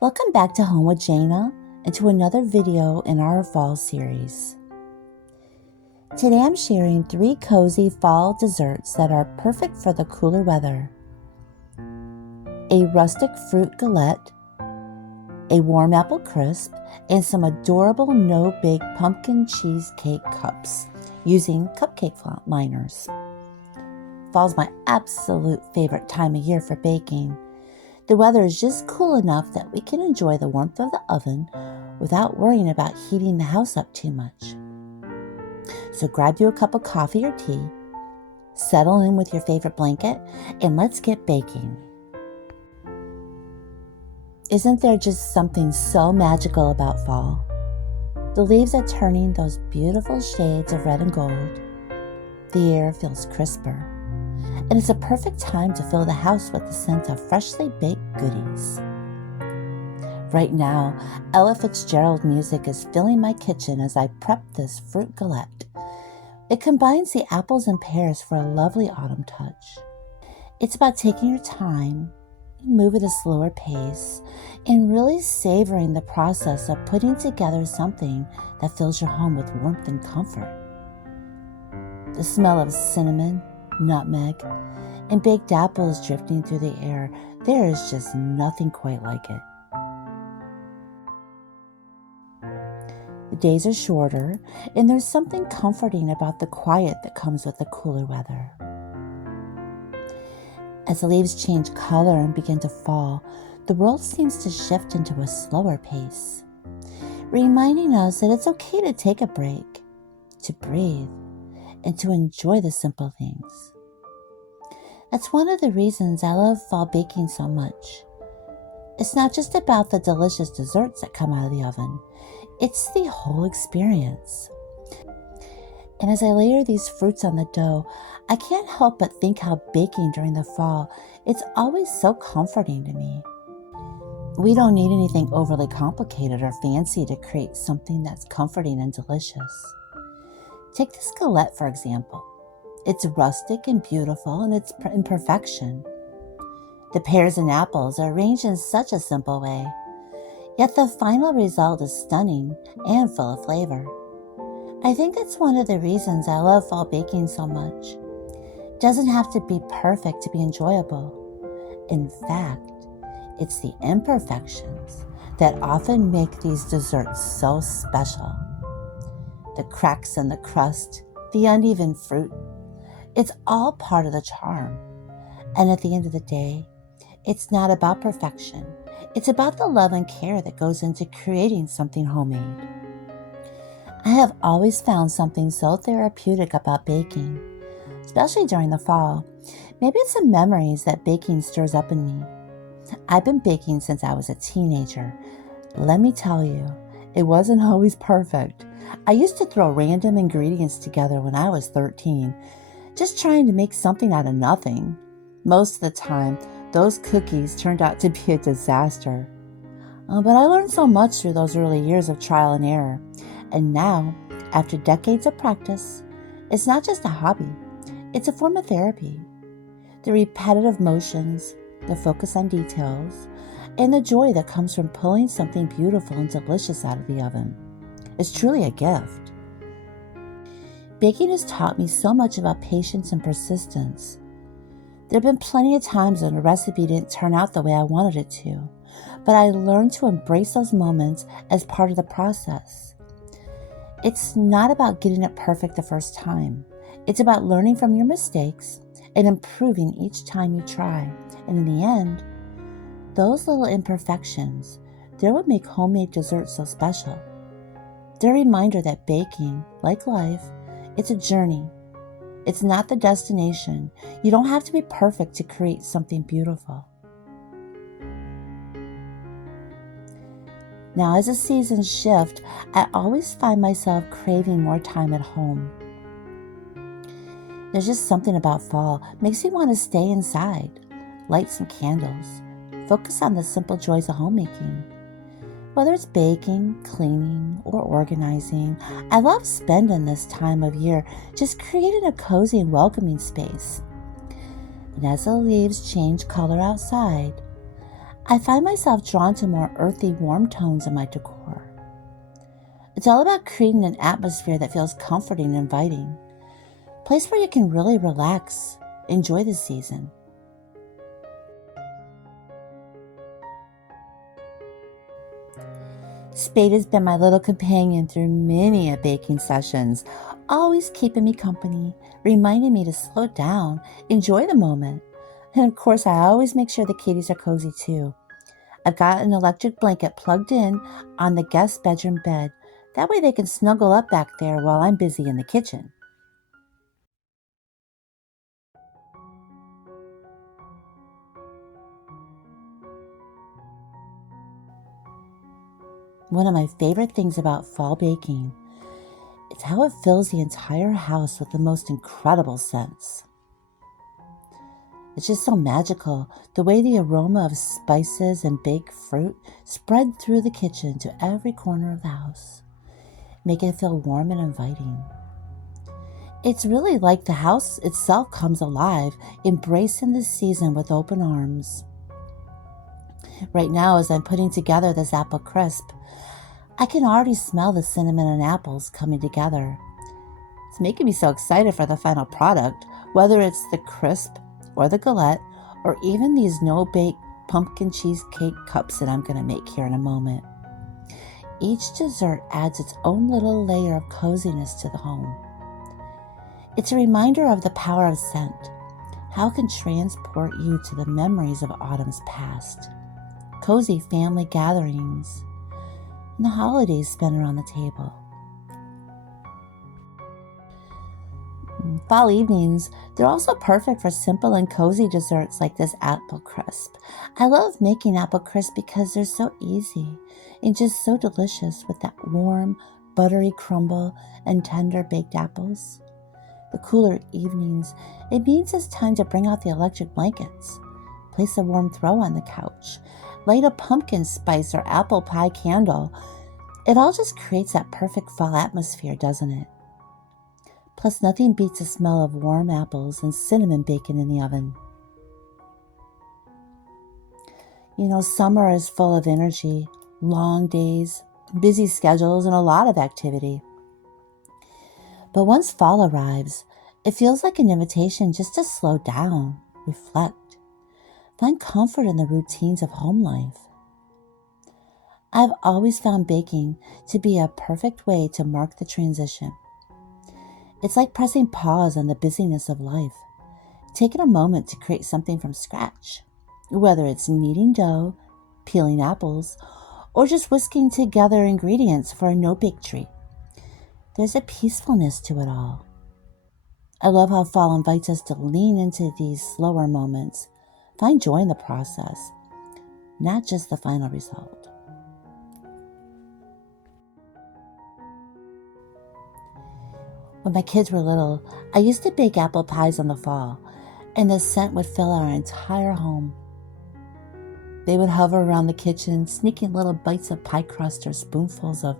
Welcome back to Home with Jana and to another video in our fall series. Today I'm sharing 3 cozy fall desserts that are perfect for the cooler weather. A rustic fruit galette, a warm apple crisp, and some adorable no-bake pumpkin cheesecake cups using cupcake liners. Fall's my absolute favorite time of year for baking. The weather is just cool enough that we can enjoy the warmth of the oven without worrying about heating the house up too much. So grab you a cup of coffee or tea, settle in with your favorite blanket, and let's get baking. Isn't there just something so magical about fall? The leaves are turning those beautiful shades of red and gold. The air feels crisper. And it's a perfect time to fill the house with the scent of freshly baked goodies. Right now, Ella Fitzgerald music is filling my kitchen as I prep this fruit galette. It combines the apples and pears for a lovely autumn touch. It's about taking your time, move at a slower pace, and really savoring the process of putting together something that fills your home with warmth and comfort. The smell of cinnamon, nutmeg, and baked apples drifting through the air, there is just nothing quite like it. The days are shorter, and there's something comforting about the quiet that comes with the cooler weather. As the leaves change color and begin to fall, the world seems to shift into a slower pace, reminding us that it's okay to take a break, to breathe, and to enjoy the simple things. That's one of the reasons I love fall baking so much. It's not just about the delicious desserts that come out of the oven. It's the whole experience. And as I layer these fruits on the dough, I can't help but think how baking during the fall, it's always so comforting to me. We don't need anything overly complicated or fancy to create something that's comforting and delicious. Take this galette, for example. It's rustic and beautiful in its imperfection. The pears and apples are arranged in such a simple way, yet the final result is stunning and full of flavor. I think that's one of the reasons I love fall baking so much. It doesn't have to be perfect to be enjoyable. In fact, it's the imperfections that often make these desserts so special. The cracks in the crust, the uneven fruit, it's all part of the charm. And at the end of the day, it's not about perfection. It's about the love and care that goes into creating something homemade. I have always found something so therapeutic about baking, especially during the fall. Maybe it's the memories that baking stirs up in me. I've been baking since I was a teenager. Let me tell you, it wasn't always perfect. I used to throw random ingredients together when I was 13, just trying to make something out of nothing. Most of the time, those cookies turned out to be a disaster. But I learned so much through those early years of trial and error. And now, after decades of practice, it's not just a hobby, it's a form of therapy. The repetitive motions, the focus on details, and the joy that comes from pulling something beautiful and delicious out of the oven. It's truly a gift. Baking has taught me so much about patience and persistence. There have been plenty of times when a recipe didn't turn out the way I wanted it to, but I learned to embrace those moments as part of the process. It's not about getting it perfect the first time. It's about learning from your mistakes and improving each time you try. And in the end, those little imperfections, they're what make homemade desserts so special. They're a reminder that baking, like life, it's a journey. It's not the destination. You don't have to be perfect to create something beautiful. Now, as the seasons shift, I always find myself craving more time at home. There's just something about fall. Makes me want to stay inside, light some candles, focus on the simple joys of homemaking. Whether it's baking, cleaning, or organizing, I love spending this time of year just creating a cozy and welcoming space. And as the leaves change color outside, I find myself drawn to more earthy, warm tones in my decor. It's all about creating an atmosphere that feels comforting and inviting, a place where you can really relax, enjoy the season. Spade has been my little companion through many a baking sessions, always keeping me company, reminding me to slow down, enjoy the moment. And of course, I always make sure the kitties are cozy too. I've got an electric blanket plugged in on the guest bedroom bed. That way they can snuggle up back there while I'm busy in the kitchen. One of my favorite things about fall baking is how it fills the entire house with the most incredible scents. It's just so magical, the way the aroma of spices and baked fruit spread through the kitchen to every corner of the house, making it feel warm and inviting. It's really like the house itself comes alive, embracing the season with open arms. Right now, as I'm putting together this apple crisp, I can already smell the cinnamon and apples coming together. It's making me so excited for the final product, whether it's the crisp or the galette, or even these no-bake pumpkin cheesecake cups that I'm going to make here in a moment. Each dessert adds its own little layer of coziness to the home. It's a reminder of the power of scent, how it can transport you to the memories of autumn's past, cozy family gatherings, and the holidays spent around the table. Fall evenings, they're also perfect for simple and cozy desserts like this apple crisp. I love making apple crisp because they're so easy and just so delicious with that warm, buttery crumble and tender baked apples. The cooler evenings, it means it's time to bring out the electric blankets, place a warm throw on the couch, light a pumpkin spice or apple pie candle. It all just creates that perfect fall atmosphere, doesn't it? Plus, nothing beats the smell of warm apples and cinnamon bacon in the oven. You know, summer is full of energy, long days, busy schedules, and a lot of activity. But once fall arrives, it feels like an invitation just to slow down, reflect, find comfort in the routines of home life. I've always found baking to be a perfect way to mark the transition. It's like pressing pause on the busyness of life, taking a moment to create something from scratch, whether it's kneading dough, peeling apples, or just whisking together ingredients for a no-bake treat. There's a peacefulness to it all. I love how fall invites us to lean into these slower moments, find joy in the process, not just the final result. When my kids were little, I used to bake apple pies in the fall, and the scent would fill our entire home. They would hover around the kitchen, sneaking little bites of pie crust or spoonfuls of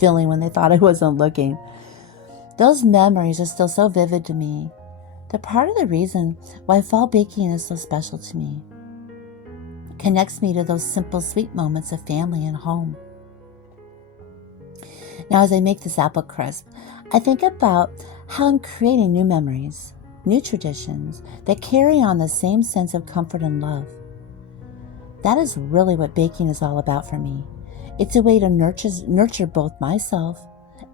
filling when they thought I wasn't looking. Those memories are still so vivid to me. They're part of the reason why fall baking is so special to me. It connects me to those simple, sweet moments of family and home. Now, as I make this apple crisp, I think about how I'm creating new memories, new traditions that carry on the same sense of comfort and love. That is really what baking is all about for me. It's a way to nurture both myself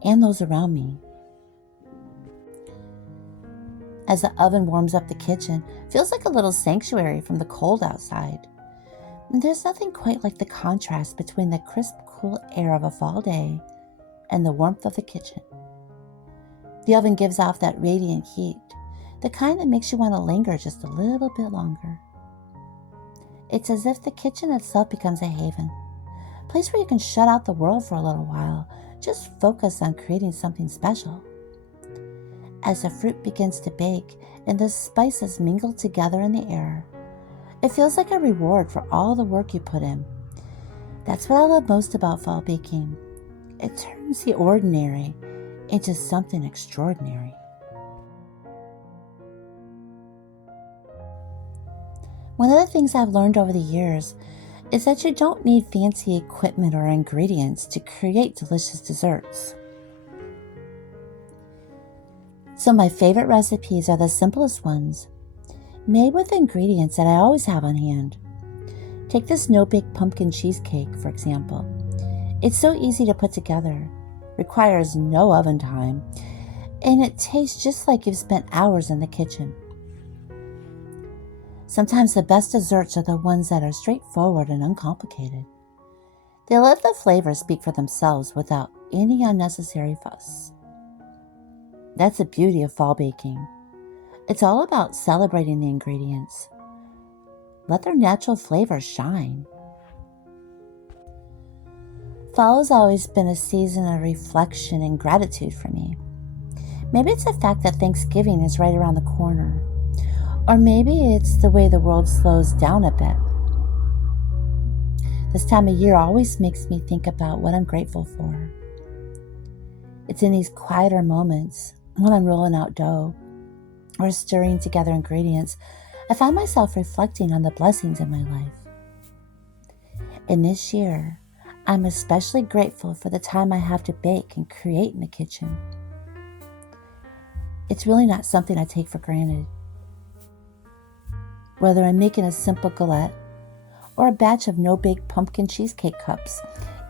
and those around me. As the oven warms up the kitchen, it feels like a little sanctuary from the cold outside. And there's nothing quite like the contrast between the crisp, cool air of a fall day and the warmth of the kitchen. The oven gives off that radiant heat, the kind that makes you want to linger just a little bit longer. It's as if the kitchen itself becomes a haven, a place where you can shut out the world for a little while, just focus on creating something special. As the fruit begins to bake and the spices mingle together in the air, it feels like a reward for all the work you put in. That's what I love most about fall baking. It turns the ordinary into something extraordinary. One of the things I've learned over the years is that you don't need fancy equipment or ingredients to create delicious desserts. So my favorite recipes are the simplest ones, made with ingredients that I always have on hand. Take this no-bake pumpkin cheesecake, for example. It's so easy to put together, requires no oven time, and it tastes just like you've spent hours in the kitchen. Sometimes the best desserts are the ones that are straightforward and uncomplicated. They let the flavors speak for themselves without any unnecessary fuss. That's the beauty of fall baking. It's all about celebrating the ingredients. Let their natural flavors shine. Fall has always been a season of reflection and gratitude for me. Maybe it's the fact that Thanksgiving is right around the corner. Or maybe it's the way the world slows down a bit. This time of year always makes me think about what I'm grateful for. It's in these quieter moments, when I'm rolling out dough or stirring together ingredients, I find myself reflecting on the blessings in my life. And this year, I'm especially grateful for the time I have to bake and create in the kitchen. It's really not something I take for granted. Whether I'm making a simple galette or a batch of no-bake pumpkin cheesecake cups,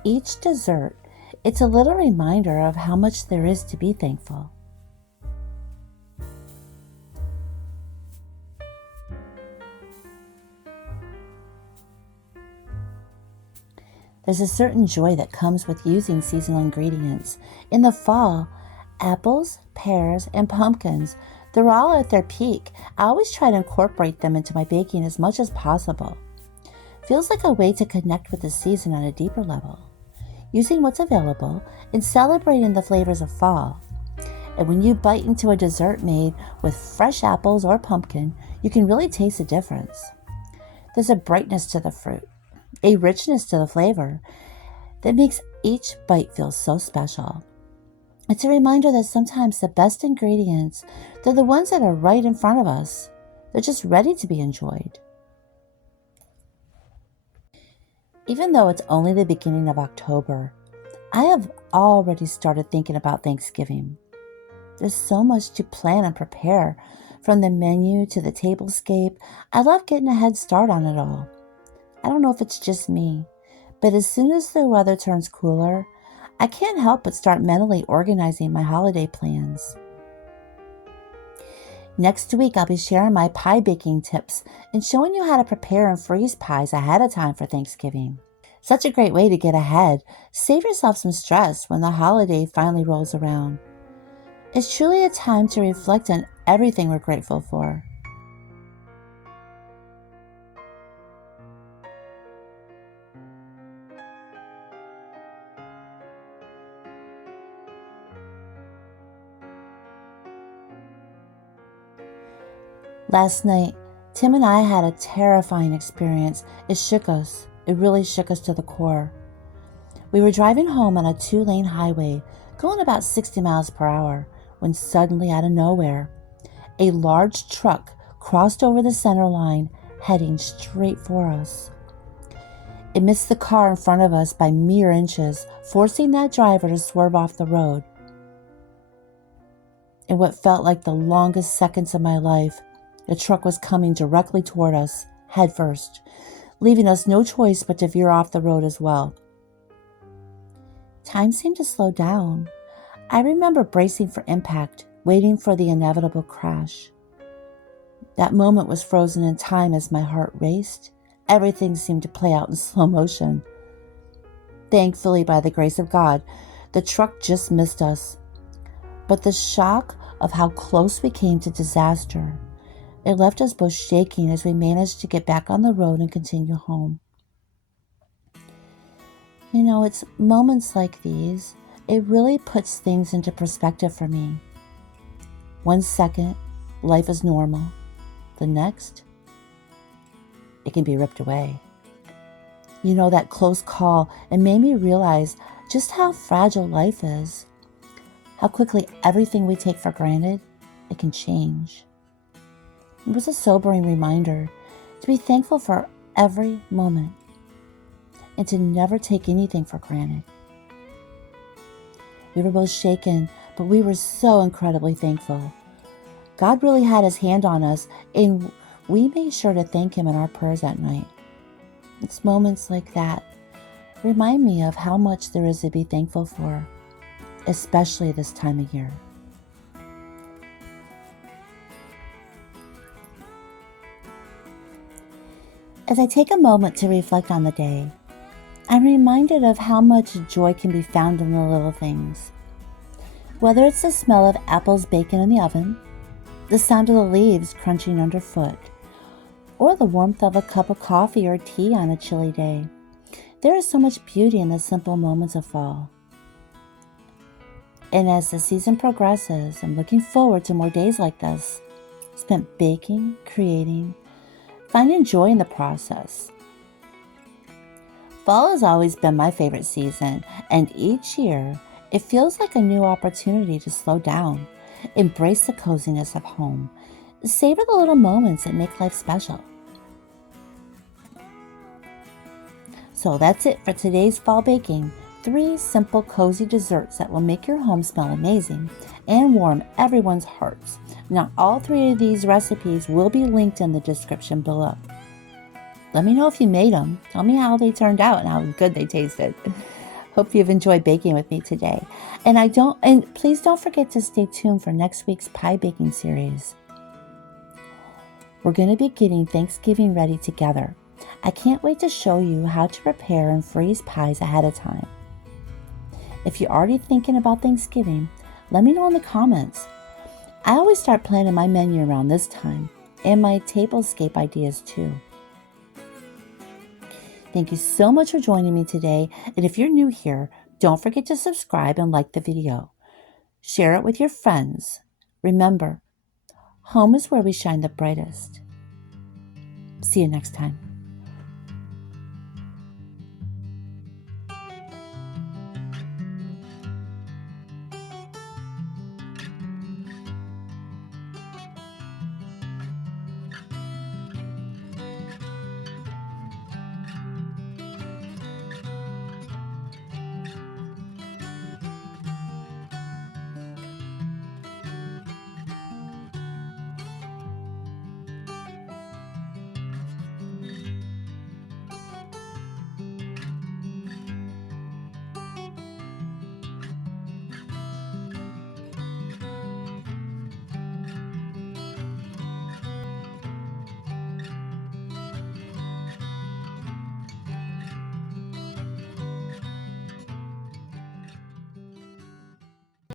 each dessert, it's a little reminder of how much there is to be thankful. There's a certain joy that comes with using seasonal ingredients. In the fall, apples, pears, and pumpkins, they're all at their peak. I always try to incorporate them into my baking as much as possible. Feels like a way to connect with the season on a deeper level, using what's available and celebrating the flavors of fall. And when you bite into a dessert made with fresh apples or pumpkin, you can really taste the difference. There's a brightness to the fruit, a richness to the flavor that makes each bite feel so special. It's a reminder that sometimes the best ingredients, they're the ones that are right in front of us. They're just ready to be enjoyed. Even though it's only the beginning of October, I have already started thinking about Thanksgiving. There's so much to plan and prepare, from the menu to the tablescape. I love getting a head start on it all. I don't know if it's just me, but as soon as the weather turns cooler, I can't help but start mentally organizing my holiday plans. Next week, I'll be sharing my pie baking tips and showing you how to prepare and freeze pies ahead of time for Thanksgiving. Such a great way to get ahead. Save yourself some stress when the holiday finally rolls around. It's truly a time to reflect on everything we're grateful for. Last night, Tim and I had a terrifying experience. It shook us. It really shook us to the core. We were driving home on a 2-lane highway, going about 60 miles per hour, when suddenly, out of nowhere, a large truck crossed over the center line, heading straight for us. It missed the car in front of us by mere inches, forcing that driver to swerve off the road. In what felt like the longest seconds of my life, the truck was coming directly toward us, headfirst, leaving us no choice but to veer off the road as well. Time seemed to slow down. I remember bracing for impact, waiting for the inevitable crash. That moment was frozen in time as my heart raced. Everything seemed to play out in slow motion. Thankfully, by the grace of God, the truck just missed us. But the shock of how close we came to disaster, it left us both shaking as we managed to get back on the road and continue home. You know, it's moments like these, it really puts things into perspective for me. One second, life is normal. The next, it can be ripped away. You know, that close call, it made me realize just how fragile life is. How quickly everything we take for granted, it can change. It was a sobering reminder to be thankful for every moment. and to never take anything for granted. We were both shaken, but we were so incredibly thankful. God really had his hand on us, and we made sure to thank him in our prayers that night. It's moments like that remind me of how much there is to be thankful for, especially this time of year. As I take a moment to reflect on the day, I'm reminded of how much joy can be found in the little things. Whether it's the smell of apples baking in the oven, the sound of the leaves crunching underfoot, or the warmth of a cup of coffee or tea on a chilly day, there is so much beauty in the simple moments of fall. And as the season progresses, I'm looking forward to more days like this, spent baking, creating, finding joy in the process. Fall has always been my favorite season, and each year it feels like a new opportunity to slow down, embrace the coziness of home, savor the little moments that make life special. So that's it for today's fall baking. 3 simple cozy desserts that will make your home smell amazing and warm everyone's hearts. Now, all 3 of these recipes will be linked in the description below. Let me know if you made them. Tell me how they turned out and how good they tasted. Hope you've enjoyed baking with me today. And please don't forget to stay tuned for next week's pie baking series. We're going to be getting Thanksgiving ready together. I can't wait to show you how to prepare and freeze pies ahead of time. If you're already thinking about Thanksgiving, let me know in the comments. I always start planning my menu around this time, and my tablescape ideas too. Thank you so much for joining me today, and if you're new here, don't forget to subscribe and like the video. Share it with your friends. Remember, home is where we shine the brightest. See you next time.